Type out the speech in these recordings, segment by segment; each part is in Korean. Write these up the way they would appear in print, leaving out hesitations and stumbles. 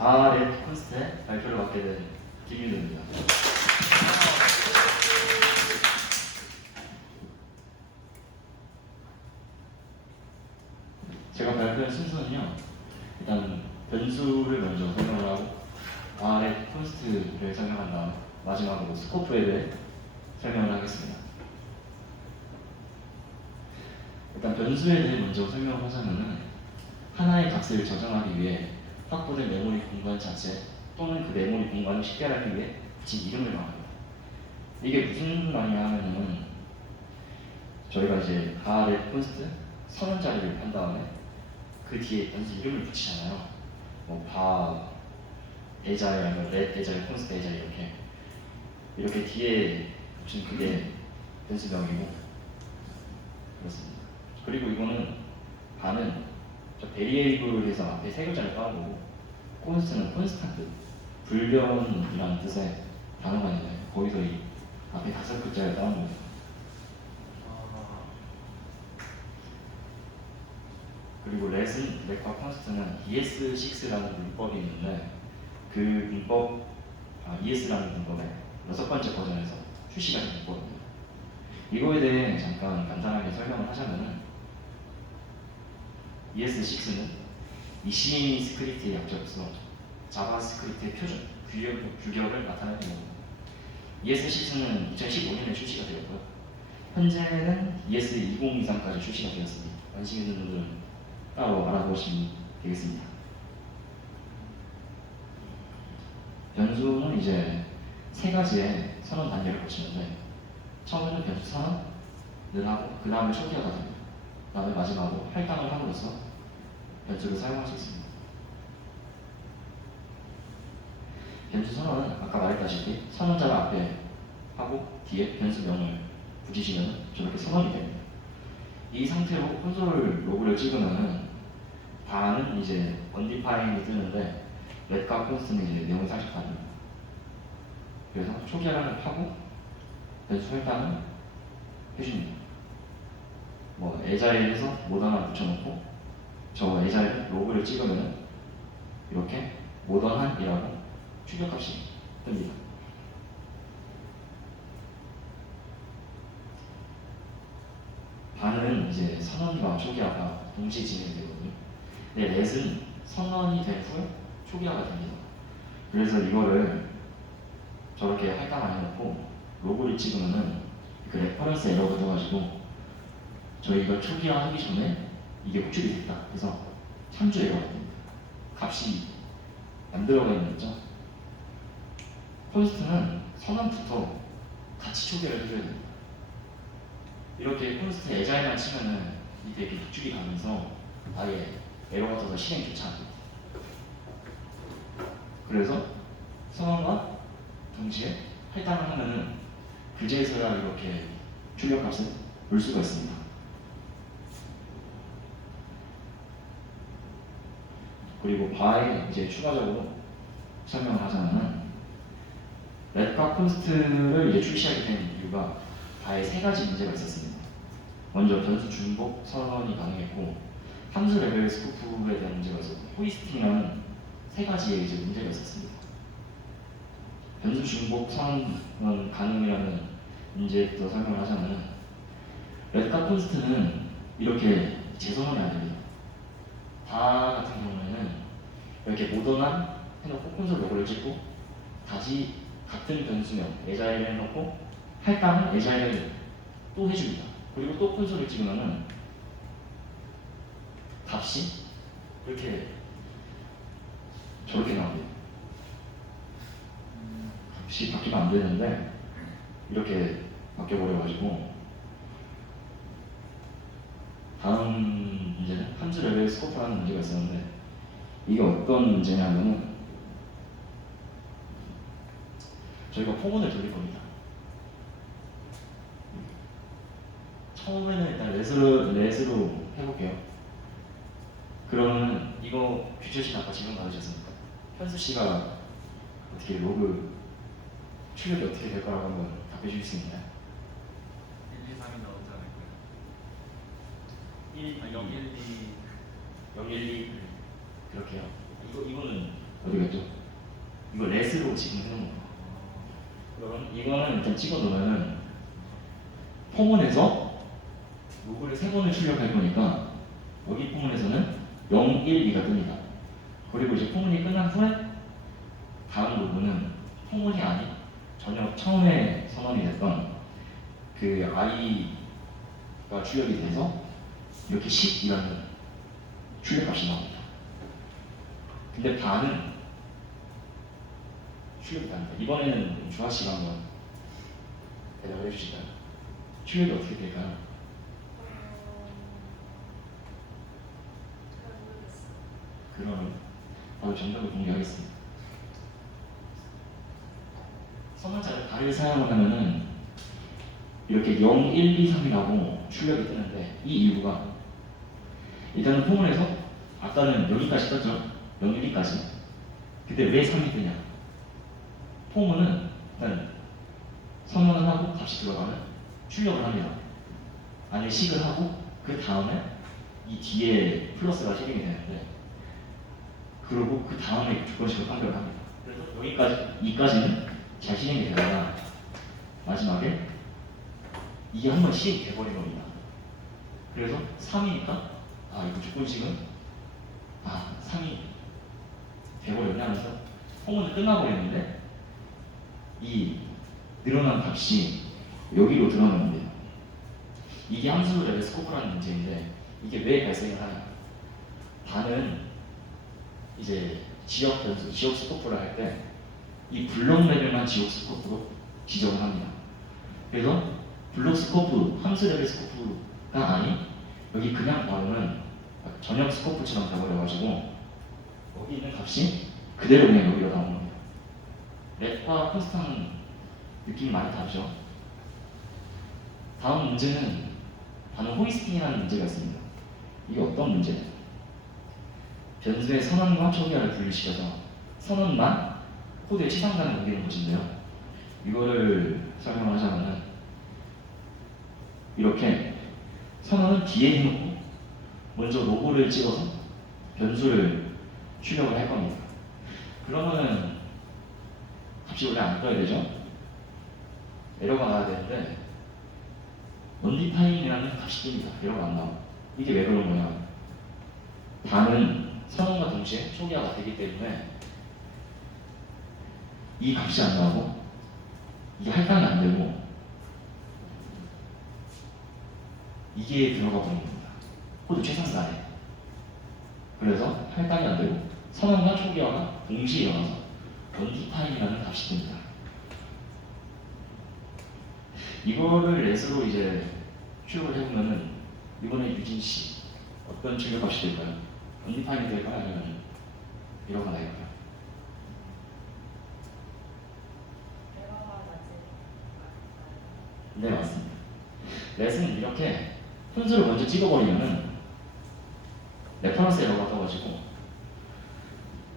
바렛 콘스트의 발표를 맡게 된 김윤우입니다. 제가 발표할 순서는요, 일단 변수를 먼저 설명을 하고 바렛 콘스트를 설명한 다음 마지막으로 스코프에 대해 설명을 하겠습니다. 일단 변수에 대해 먼저 설명을 하자면은 하나의 값을 저장하기 위해 확보된 메모리 공간 자체 또는 그 메모리 공간을 식별하기 위해 붙인 이름을 말합니다. 이게 무슨 말이냐 하면은 저희가 이제 바렛 콘스트 선언자리를 한 다음에 그 뒤에 변수 이름을 붙이잖아요. 바 대자리 아니면 렛 대자리 콘스트 대자리 이렇게 뒤에 붙인 그게 변수명이고 그렇습니다. 그리고 이거는 바는 베리에이블에서 앞에 세 글자를 따온 거고 콘스트는 콘스탄트 불변이라는 뜻의 단어가 있는데 거기서 이 앞에 5글자를 따온 거예요. 그리고 렛과 콘스트는 ES6라는 문법이 있는데 그 문법, ES라는 문법의 6번째 버전에서 출시가 된 문법입니다. 이거에 대해 잠깐 간단하게 설명을 하자면은 ES6는 이시미 스크립트의 약자로서 자바스크립트의 표준, 규격을 나타내는 겁니다. ES6는 2015년에 출시가 되었고요. 현재는 ES2023까지 출시가 되었습니다. 관심 있는 분들은 따로 알아보시면 되겠습니다. 변수는 이제 세 가지의 선언 단계를 거치는데 처음에는 변수 선언을 하고 그 다음에 초기화가 됩니다. 그 다음에 마지막으로 할당을 함으로써 변수를 사용할 수 있습니다. 변수 선언은 아까 말했다시피 선언자를 앞에 하고 뒤에 변수명을 붙이시면 저렇게 선언이 됩니다. 이 상태로 콘솔 로그를 찍으면은 바는 이제 undefined이 뜨는데 렛과 콘스트는 이제 내용이 살짝 다릅니다. 그래서 초기화를 하고 변수 할당을 해줍니다. 에자일에서 모드 하나 붙여놓고 저 에자일 로그를 찍으면 이렇게 모던한이라고 출력값이 뜹니다. 바는 이제 선언과 초기화가 동시에 진행되거든요. 근데 렛은 선언이 된 후에 초기화가 됩니다. 그래서 이거를 저렇게 할당 안 해놓고 로그를 찍으면은 그 레퍼런스 에러가 떠가지고 저희가 초기화하기 전에 이게 호출이 됐다. 그래서 참조 에러가 됩니다. 값이 안 들어가 있는 거죠. 콘스트는 선언부터 같이 초기화를 해줘야 됩니다. 이렇게 콘스트 에자일만 치면은 이게 이렇게 독줄이 가면서 아예 에러가 떠서 실행조차 안 됩니다. 그래서 선언과 동시에 할당을 하면은 그제서야 이렇게 출력값을 볼 수가 있습니다. 그리고 바에 이제 추가적으로 설명을 하자면은 렛과 콘스트를 이제 출시하게 된 이유가 바에 세 가지 문제가 있었습니다. 먼저 변수 중복 선언이 가능했고 함수 레벨 스코프에 대한 문제가 있었고 호이스팅이라는 세 가지의 이제 문제가 있었습니다. 변수 중복 선언 가능이라는 문제부터 설명을 하자면 렛과 콘스트는 이렇게 재선언이 안 됩니다. 바 같은 경우에는 이렇게 모던한 해놓고 콘솔 로고를 찍고 다시 같은 변수명 에자일을 해놓고 할당은 에자일을 또 해줍니다. 그리고 또 콘솔을 찍으면은 값이 이렇게 저렇게 나옵니다. 값이 바뀌면 안 되는데 이렇게 바뀌어버려가지고 다음 문제는 함수 레벨 스코프라는 문제가 있었는데 이게 어떤 문제냐면은 저희가 포문을 돌릴 겁니다. 처음에는 일단 렛으로 해볼게요. 그러면 이거 규철씨 아까 질문 받으셨습니까? 현수씨가 어떻게 로그 출력이 어떻게 될 거라고 한번 답해 주실 수 있나요? 1, 2, 3이 나오지 않을까요? 1, 0, 1, 2 0, 1, 2 그렇게요. 이거는 어디겠죠? 이거 렛으로 지금 해놓은 거예요. 그러면 이거는 일단 찍어놓으면은 포문에서 로그를 3번을 출력할 거니까 여기 포문에서는 0, 1, 2가 뜹니다. 그리고 이제 포문이 끝난 후에 다음 로그는 포문이 아닌 전혀 처음에 선언이 됐던 그 i가 출력이 돼서 이렇게 10이라는 출력값이 나옵니다. 근데 반은 출력이 안 돼. 이번에는 주하 씨가 한번 대답을 해주실까요? 출력이 어떻게 될까요? 잘 모르겠어요. 그러면 바로 정답을 공개하겠습니다. 선언자를 발을 사용을 하면은 이렇게 0, 1, 2, 3이라고 출력이 뜨는데 이 이유가 일단은 포문에서 아까는 여기까지 떴죠. 0, 1, 2까지. 그때 왜 3이 뜨냐? 포문은 일단 선언을 하고 값이 들어가면 출력을 합니다. 안에 식을 하고 그 다음에 이 뒤에 플러스가 실행이 되는데 그리고 그 다음에 조건식을 판별을 합니다. 그래서 여기까지, 2까지는 잘 실행이 되다가 마지막에 이게 한번 실행이 돼버린 겁니다. 그래서 3이니까 이거 조건식은 3이 돼버렸냐 하면서 포문이 끝나버렸는데 이 늘어난 값이 여기로 들어가는 겁니다. 이게 함수 레벨 스코프라는 문제인데 이게 왜 발생을 하냐? 반은 이제 지역 변수, 지역 스코프를 할 때 이 블록 레벨만 지역 스코프로 지정을 합니다. 그래서 블록 스코프, 함수 레벨 스코프가 아닌 여기 그냥 나오는 전역 스코프처럼 돼버려가지고 여기 있는 값이 그대로 그냥 여기로 나오는 겁니다. 랩과 콘스트는 느낌이 많이 다르죠. 다음 문제는 단어 호이스팅이라는 문제가 있습니다. 이게 어떤 문제냐? 변수의 선언과 초기화를 분리시켜서 선언만 코드의 치상단을 옮기는 것인데요. 이거를 설명하자면은 이렇게 선언은 뒤에 해놓고 먼저 로고를 찍어서 변수를 출력을 할 겁니다. 그러면은 값이 원래 안 떠야 되죠? 에러가 나야 되는데 undefined이라는 값이 뜹니다. 에러가 안 나와. 이게 왜 그런 거냐? 반은 선언과 동시에 초기화가 되기 때문에 이 값이 안 나오고 이게 할당이 안 되고 이게 들어가 버린 겁니다. 코드 최상단에. 그래서 할당이 안 되고 선언과 초기화가 동시에 일어나서 undefined이라는 값이 뜹니다. 이거를 렛으로 이제 출력을 해보면은 이번에 유진 씨 어떤 출력 값이 될까요? undefined 될까요? 아니면 이러가 나을까요? 에러가 나지 않을까요? 네, 맞습니다. 렛은 이렇게 분수를 먼저 찍어버리면은 레퍼런스 에러가 떠가지고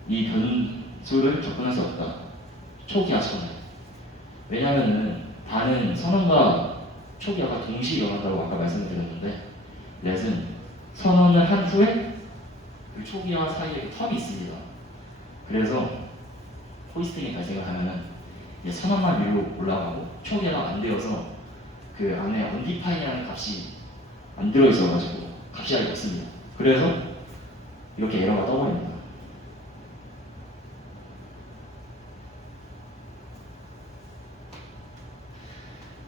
이 변수를 접근할 수 없다. 초기화처럼. 왜냐하면은 반은 선언과 초기화가 동시에 일어난다고 아까 말씀을 드렸는데 렛은 선언을 한 후에 그 초기화 사이에 텀이 있습니다. 그래서 호이스팅이 발생을 하면은 선언만 위로 올라가고 초기화가 안 되어서 그 안에 undefined이라는 값이 안 들어있어가지고 값이 아예 없습니다. 그래서 이렇게 에러가 떠버립니다.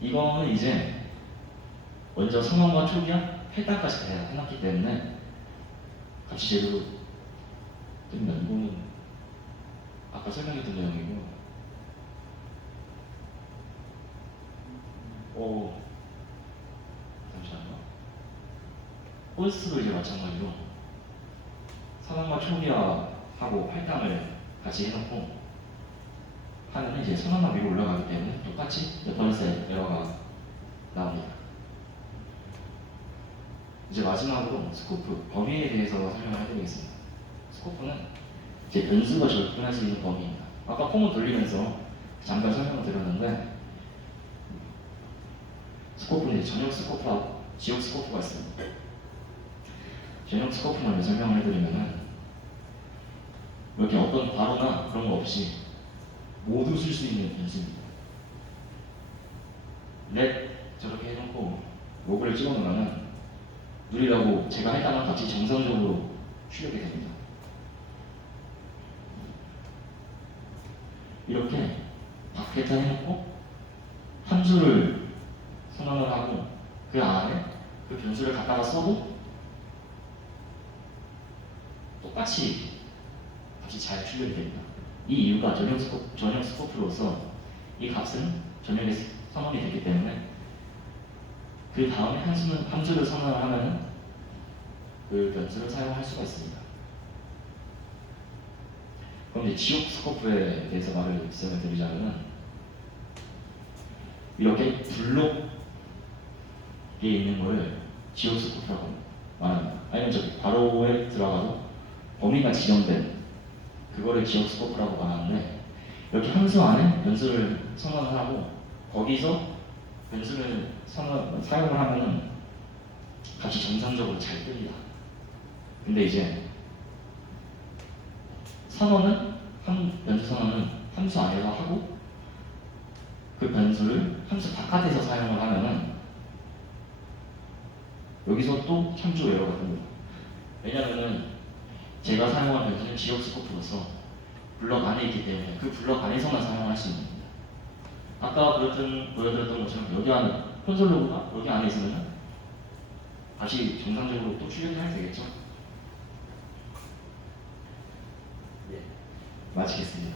이거는 이제 먼저 선언과 초기화, 할당까지 다 해놨기 때문에 값이 제대로 뜹니다. 이거는 아까 설명했던 내용이고 잠시만요. 홀스도 이제 마찬가지로 선언과 초기화하고 할당을 같이 해놓고 하면 이제 선언만 위로 올라가기 때문에 똑같이 레퍼런스 에러가 나옵니다. 이제 마지막으로 스코프, 범위에 대해서 설명을 해드리겠습니다. 스코프는 이제 변수가 접근할 수 있는 범위입니다. 아까 폼을 돌리면서 잠깐 설명을 드렸는데 스코프는 이제 전역 스코프하고 지역 스코프가 있습니다. 전역 스코프 먼저 설명을 해드리면은 이렇게 어떤 괄호나 그런 거 없이 모두 쓸 수 있는 변수입니다. 넷 저렇게 해놓고 로그를 찍어놓으면 누리라고 제가 할당한 값이 정상적으로 출력이 됩니다. 이렇게 밖에다 해놓고 함수를 선언을 하고 그 안에 그 변수를 갖다가 써도 똑같이 값이 잘 출력이 됩니다. 이 이유가 전형 스코프로서 이 값은 전형에 선언이 되기 때문에 그 다음에 함수를 선언을 하면 그 변수를 사용할 수가 있습니다. 그럼 이제 지옥 스코프에 대해서 말을 드리자면 이렇게 블록에 있는 걸 지옥 스코프라고 말합니다. 아니면 저기 괄호에 들어가도 범위가 지정된 그거를 지옥 스코프라고 말하는데 이렇게 함수 안에 변수를 선언을 하고 거기서 변수를 사용을 하면은 값이 정상적으로 잘 뜹니다. 근데 이제 변수 선언은 함수 안에서 하고 그 변수를 함수 바깥에서 사용을 하면은 여기서 또 참조 에러가 뜹니다. 왜냐면은 제가 사용한 변수는 지역 스코프로서 블럭 안에 있기 때문에 그 블럭 안에서만 사용할 수 있는 겁니다. 아까 보여드렸던 것처럼 여기 안에 콘솔 로그가 여기 안에 있으면 다시 정상적으로 또 출력이 하게 되겠죠. 네, 마치겠습니다.